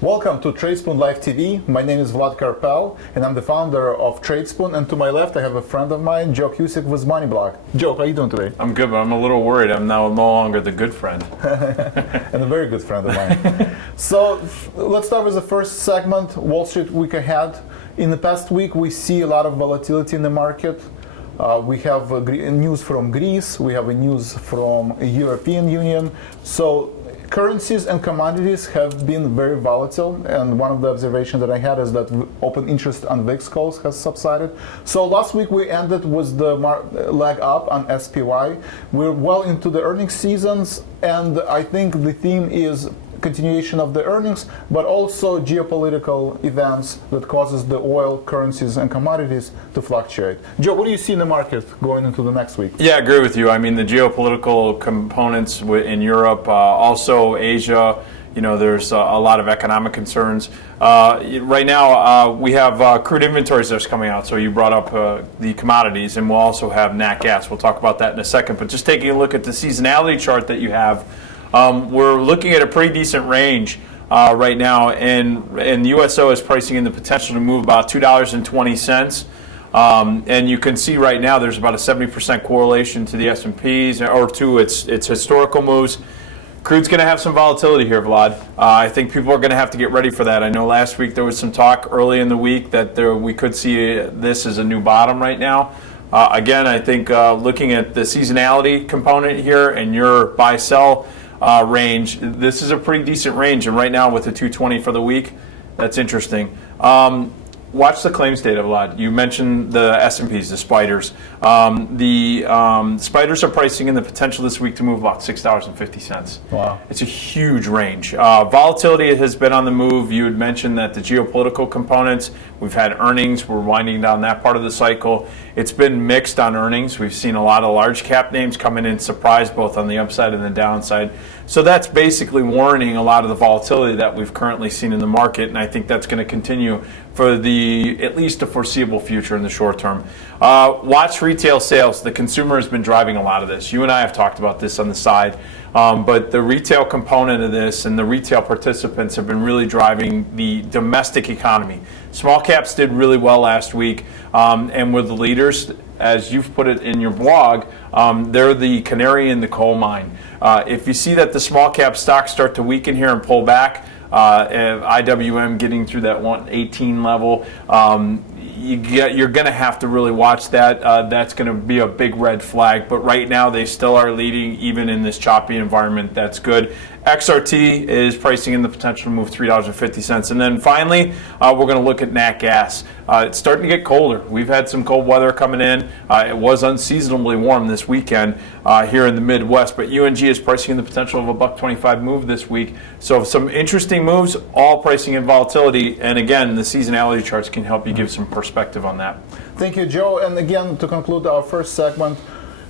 Welcome to Tradespoon Live TV. My name is Vlad Karpel, and I'm the founder of Tradespoon. And to my left, I have a friend of mine, Joe Cusick with MoneyBlock. Joe, how are you doing today? I'm good, but I'm a little worried. I'm now no longer the good friend. And a very good friend of mine. So let's start with the first segment, Wall Street week ahead. In the past week, we see a lot of volatility in the market. We have news from Greece. We have news from the European Union. So currencies and commodities have been very volatile, and one of the observations that I had is that open interest on VIX calls has subsided. So last week we ended with the leg up on SPY. We're well into the earnings seasons, and I think the theme is continuation of the earnings, but also geopolitical events that causes the oil, currencies, and commodities to fluctuate. Joe, what do you see in the market going into the next week? Yeah, I agree with you. I mean, the geopolitical components in Europe, also Asia, there's a lot of economic concerns. Right now, we have crude inventories that's coming out. So you brought up the commodities, and we'll also have nat gas. We'll talk about that in a second. But just taking a look at the seasonality chart that you have, we're looking at a pretty decent range right now, and the USO is pricing in the potential to move about $2.20. And you can see right now there's about a 70% correlation to the S&Ps or to its historical moves. Crude's going to have some volatility here, Vlad. I think people are going to have to get ready for that. I know last week there was some talk early in the week that we could see this as a new bottom right now. Again, I think looking at the seasonality component here and your buy-sell range, this is a pretty decent range, and right now with the 220 for the week, that's interesting. Watch the claims data, Vlad. You mentioned the S&Ps, the spiders. The spiders are pricing in the potential this week to move about $6.50. Wow. It's a huge range. Volatility has been on the move. You had mentioned that the geopolitical components, we've had earnings. We're winding down that part of the cycle. It's been mixed on earnings. We've seen a lot of large cap names coming in surprised both on the upside and the downside. So that's basically warning a lot of the volatility that we've currently seen in the market, and I think that's going to continue for at least the foreseeable future in the short term. Watch retail sales. The consumer has been driving a lot of this. You and I have talked about this on the side, but the retail component of this and the retail participants have been really driving the domestic economy. Small caps did really well last week, and we're the leaders. As you've put it in your blog, they're the canary in the coal mine. If you see that the small cap stocks start to weaken here and pull back, IWM getting through that 118 level, you're going to have to really watch that. That's going to be a big red flag. But right now, they still are leading, even in this choppy environment. That's good. XRT is pricing in the potential to move $3.50. And then finally, we're going to look at nat gas. It's starting to get colder. We've had some cold weather coming in. It was unseasonably warm this weekend here in the Midwest, but UNG is pricing in the potential of a $1.25 move this week. So some interesting moves, all pricing in volatility. And again, the seasonality charts can help you give some perspective on that. Thank you, Joe. And again, to conclude our first segment,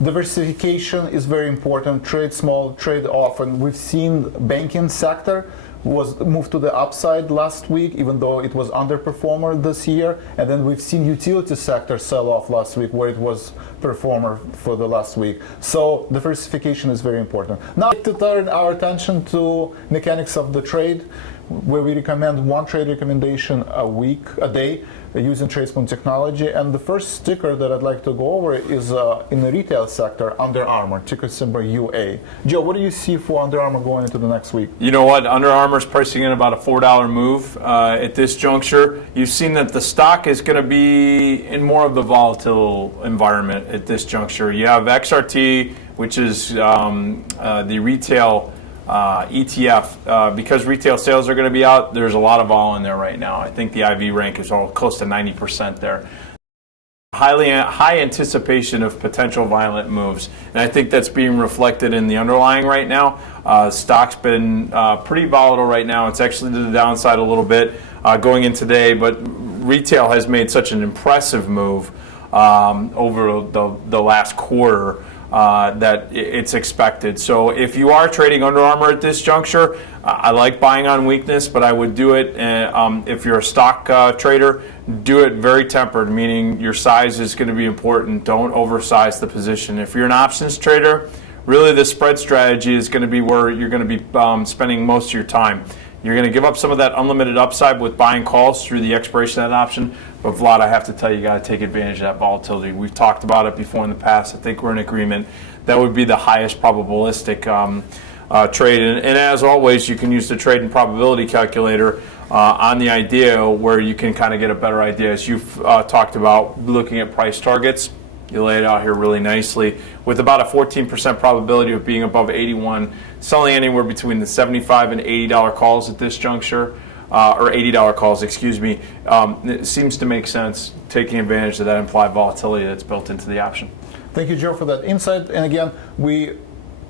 diversification is very important. Trade small, trade often. We've seen banking sector was moved to the upside last week, even though it was underperformer this year. And then we've seen utility sector sell off last week, where it was performer for the last week. So diversification is very important. Now to turn our attention to mechanics of the trade, where we recommend one trade recommendation a day, using Tradespoon technology. And the first sticker that I'd like to go over is in the retail sector, Under Armour, ticker symbol UA. Joe, what do you see for Under Armour going into the next week? You know what? Under Armour's pricing in about a $4 move at this juncture. You've seen that the stock is going to be in more of the volatile environment at this juncture. You have XRT, which is the retail ETF, because retail sales are going to be out, there's a lot of vol in there right now. I think the IV rank is all close to 90% there. High anticipation of potential violent moves, and I think that's being reflected in the underlying right now. Stock's been pretty volatile right now. It's actually to the downside a little bit going in today, but retail has made such an impressive move over the last quarter. that it's expected. So if you are trading Under Armour at this juncture, I like buying on weakness, but I would do it if you're a stock trader, do it very tempered, meaning your size is going to be important. Don't oversize the position. If you're an options trader, really the spread strategy is going to be where you're going to be spending most of your time. You're going to give up some of that unlimited upside with buying calls through the expiration of that option. But Vlad, I have to tell you, you got to take advantage of that volatility. We've talked about it before in the past. I think we're in agreement. That would be the highest probabilistic trade. And as always, you can use the trade and probability calculator on the idea where you can kind of get a better idea. As you've talked about looking at price targets, you lay it out here really nicely with about a 14% probability of being above 81, selling anywhere between the $75 and $80 calls at this juncture, or $80 calls, excuse me. It seems to make sense taking advantage of that implied volatility that's built into the option. Thank you, Joe, for that insight. And again, we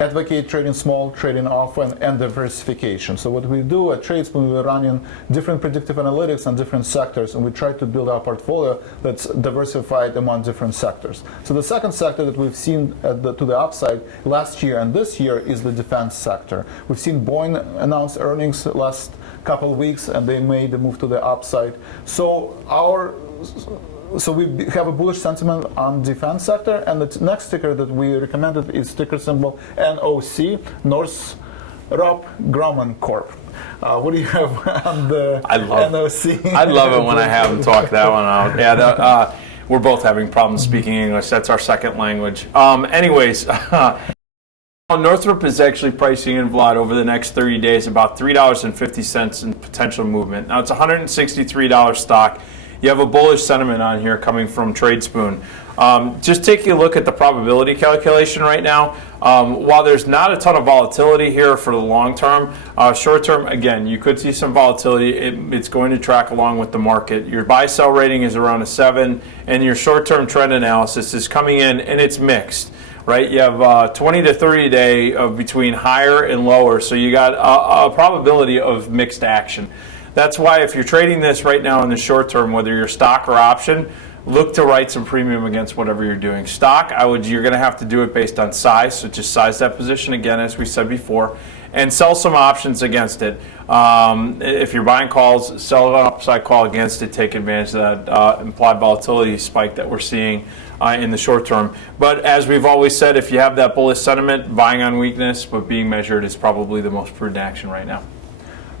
advocate trading small, trading often, and diversification. So what we do at Tradespoon, we're running different predictive analytics on different sectors, and we try to build our portfolio that's diversified among different sectors. So the second sector that we've seen to the upside last year and this year is the defense sector. We've seen Boeing announce earnings last couple of weeks, and they made the move to the upside. So we have a bullish sentiment on defense sector, and the next ticker that we recommended is ticker symbol NOC, Northrop Grumman Corp. What do you have on the NOC? I love it when I have them talk that one out. Yeah, we're both having problems speaking English. That's our second language. Anyways, Northrop is actually pricing in, Vlad, over the next 30 days about $3.50 in potential movement. Now, it's a $163 stock. You have a bullish sentiment on here coming from Tradespoon. Just taking a look at the probability calculation right now, while there's not a ton of volatility here for the long term, short term, again, you could see some volatility. It's going to track along with the market. Your buy-sell rating is around a 7, and your short-term trend analysis is coming in, and it's mixed. Right, you have 20 to 30 day of between higher and lower, so you got a probability of mixed action. That's why if you're trading this right now in the short term, whether you're stock or option, look to write some premium against whatever you're doing. Stock, you're going to have to do it based on size, so just size that position again, as we said before, and sell some options against it. If you're buying calls, sell an upside call against it, take advantage of that implied volatility spike that we're seeing in the short term. But as we've always said, if you have that bullish sentiment, buying on weakness but being measured is probably the most prudent action right now.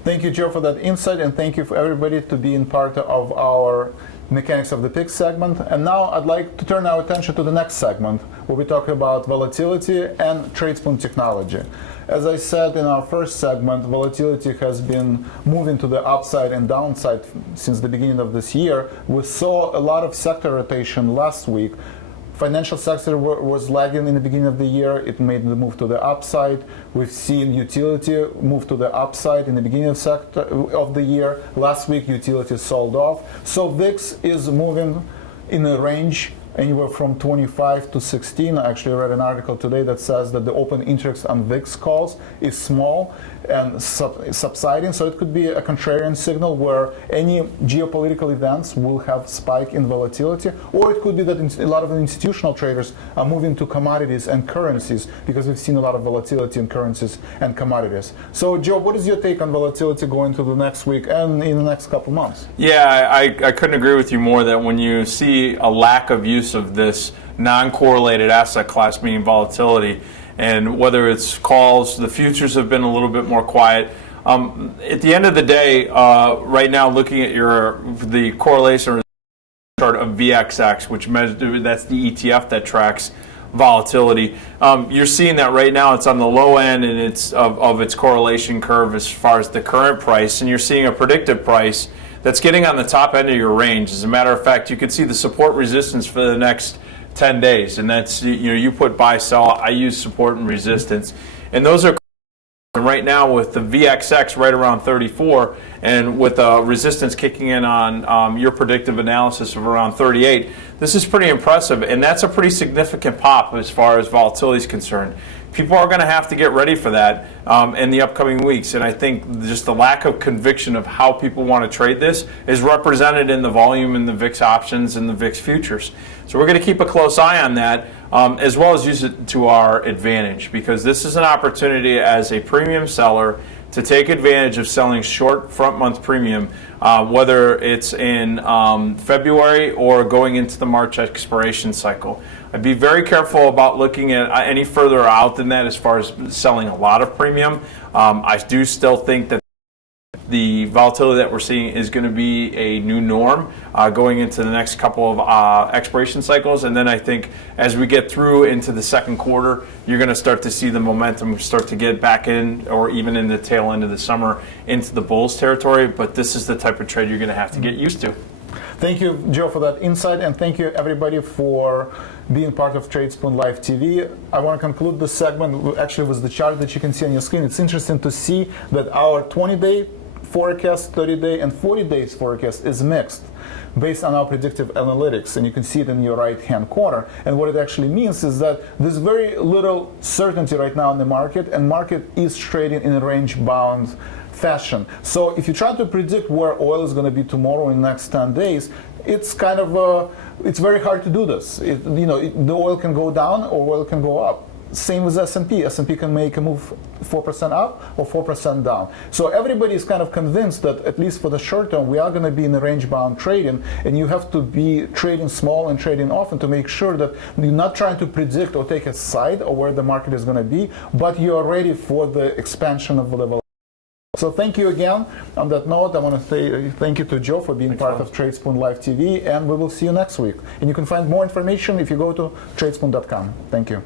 Thank you, Joe, for that insight, and thank you for everybody to being part of our Mechanics of the Pick segment. And now I'd like to turn our attention to the next segment, where we talk about volatility and Tradespoon technology. As I said in our first segment, volatility has been moving to the upside and downside since the beginning of this year. We saw a lot of sector rotation last week. Financial sector was lagging in the beginning of the year. It made the move to the upside. We've seen utility move to the upside in the beginning of the year. Last week, utility sold off. So VIX is moving in a range anywhere from 25 to 16. I actually read an article today that says that the open interest on VIX calls is small and subsiding, so it could be a contrarian signal where any geopolitical events will have spike in volatility, or it could be that a lot of institutional traders are moving to commodities and currencies because we've seen a lot of volatility in currencies and commodities. So, Joe, what is your take on volatility going to the next week and in the next couple months? Yeah, I couldn't agree with you more that when you see a lack of use of this non-correlated asset class, meaning volatility, and whether it's calls, the futures have been a little bit more quiet. At the end of the day, right now, looking at the correlation chart of VXX, which that's the ETF that tracks volatility. You're seeing that right now. It's on the low end, and it's of its correlation curve as far as the current price, and you're seeing a predicted price that's getting on the top end of your range. As a matter of fact, you could see the support resistance for the next 10 days, and that's, you put buy, sell, I use support and resistance, and those are right now with the VXX right around 34, and with resistance kicking in on your predictive analysis of around 38. This is pretty impressive, and that's a pretty significant pop as far as volatility is concerned. people are going to have to get ready for that in the upcoming weeks. And I think just the lack of conviction of how people want to trade this is represented in the volume in the VIX options and the VIX futures. So we're going to keep a close eye on that, as well as use it to our advantage, because this is an opportunity as a premium seller to take advantage of selling short front month premium, whether it's in February or going into the March expiration cycle. I'd be very careful about looking at any further out than that as far as selling a lot of premium. I do still think that the volatility that we're seeing is going to be a new norm going into the next couple of expiration cycles. And then I think as we get through into the second quarter, you're going to start to see the momentum start to get back in, or even in the tail end of the summer, into the bulls territory. But this is the type of trade you're going to have to get used to. Thank you, Joe, for that insight, and thank you, everybody, for being part of Tradespoon Live TV. I want to conclude this segment actually with the chart that you can see on your screen. It's interesting to see that our 20-day forecast, 30-day, and 40 days forecast is mixed based on our predictive analytics, and you can see it in your right-hand corner. And what it actually means is that there's very little certainty right now in the market, and market is trading in a range-bound fashion. So if you try to predict where oil is going to be tomorrow in the next 10 days, it's kind of it's very hard to do this. The oil can go down or oil can go up. Same with S&P. S&P can make a move 4% up or 4% down. So everybody is kind of convinced that, at least for the short term, we are going to be in a range-bound trading, and you have to be trading small and trading often to make sure that you're not trying to predict or take a side or where the market is going to be, but you are ready for the expansion of the level. So thank you again. On that note, I want to say thank you to Joe for being part of Tradespoon Live TV, and we will see you next week. And you can find more information if you go to tradespoon.com. Thank you.